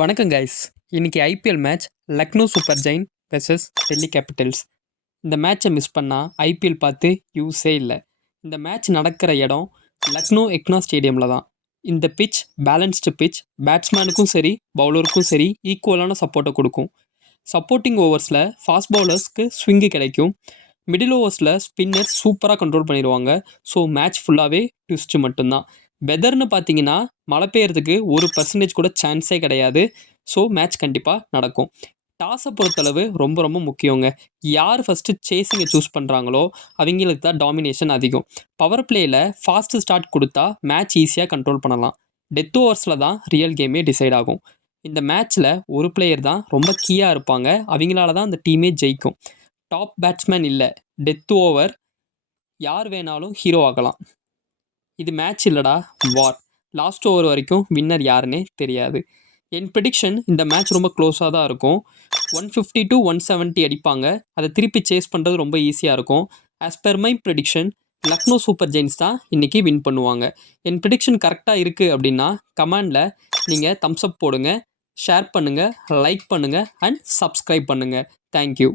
வணக்கம் கைஸ். இன்னைக்கு IPL match Lucknow super Jain versus Delhi Capitals. இந்த மேட்சை மிஸ் பண்ணால் ஐபிஎல் பார்த்து யூஸே இல்லை. இந்த மேட்ச் நடக்கிற இடம் லக்னோ எக்னா ஸ்டேடியமில் தான். இந்த பிட்ச் பேலன்ஸ்டு பிட்ச், பேட்ஸ்மேனுக்கும் சரி பவுலருக்கும் சரி ஈக்குவலான சப்போர்ட்டை கொடுக்கும். சப்போர்ட்டிங் ஓவர்ஸில் ஃபாஸ்ட் பவுலர்ஸ்க்கு ஸ்விங்கு கிடைக்கும். மிடில் ஓவர்ஸில் ஸ்பின்னர்ஸ் சூப்பராக கண்ட்ரோல் பண்ணிடுவாங்க. ஸோ மேட்ச் ஃபுல்லாகவே ட்விஸ்ட்டு மட்டும்தான். வெதர்னு பார்த்தீங்கன்னா மழை பெய்யறதுக்கு 1% கூட சான்ஸே கிடையாது. ஸோ மேட்ச் கண்டிப்பாக நடக்கும். டாஸை பொறுத்தளவு ரொம்ப ரொம்ப முக்கியங்க. யார் ஃபஸ்ட்டு சேஸிங்கை சூஸ் பண்ணுறாங்களோ அவங்களுக்கு தான் டாமினேஷன் அதிகம். பவர் பிளேயில் ஃபாஸ்ட்டு ஸ்டார்ட் கொடுத்தா மேட்ச் ஈஸியாக கண்ட்ரோல் பண்ணலாம். டெத் ஓவர்ஸில் தான் ரியல் கேமே டிசைட் ஆகும். இந்த மேட்ச்சில் ஒரு பிளேயர் தான் ரொம்ப கீயாக இருப்பாங்க. அவங்களால தான் அந்த டீமே ஜெயிக்கும். டாப் பேட்ஸ்மேன் இல்லை, டெத் ஓவர் யார் வேணாலும் ஹீரோ ஆகலாம். இது மேட்ச் இல்லைடா, வார். லாஸ்ட் ஓவர் வரைக்கும் வின்னர் யாருன்னே தெரியாது. என் ப்ரெடிக்ஷன் இந்த மேட்ச் ரொம்ப க்ளோஸாக தான் இருக்கும். 150 to 170 அடிப்பாங்க. அதை திருப்பி சேஸ் பண்ணுறது ரொம்ப ஈஸியாக இருக்கும். As per my prediction Lucknow Super Giants தான் இன்றைக்கி வின் பண்ணுவாங்க. என் ப்ரெடிக்ஷன் கரெக்டாக இருக்குது அப்படின்னா கமெண்டில் நீங்கள் தம்ஸ்அப் போடுங்க, ஷேர் பண்ணுங்கள், லைக் பண்ணுங்கள் அண்ட் சப்ஸ்கிரைப் பண்ணுங்கள். தேங்க்யூ.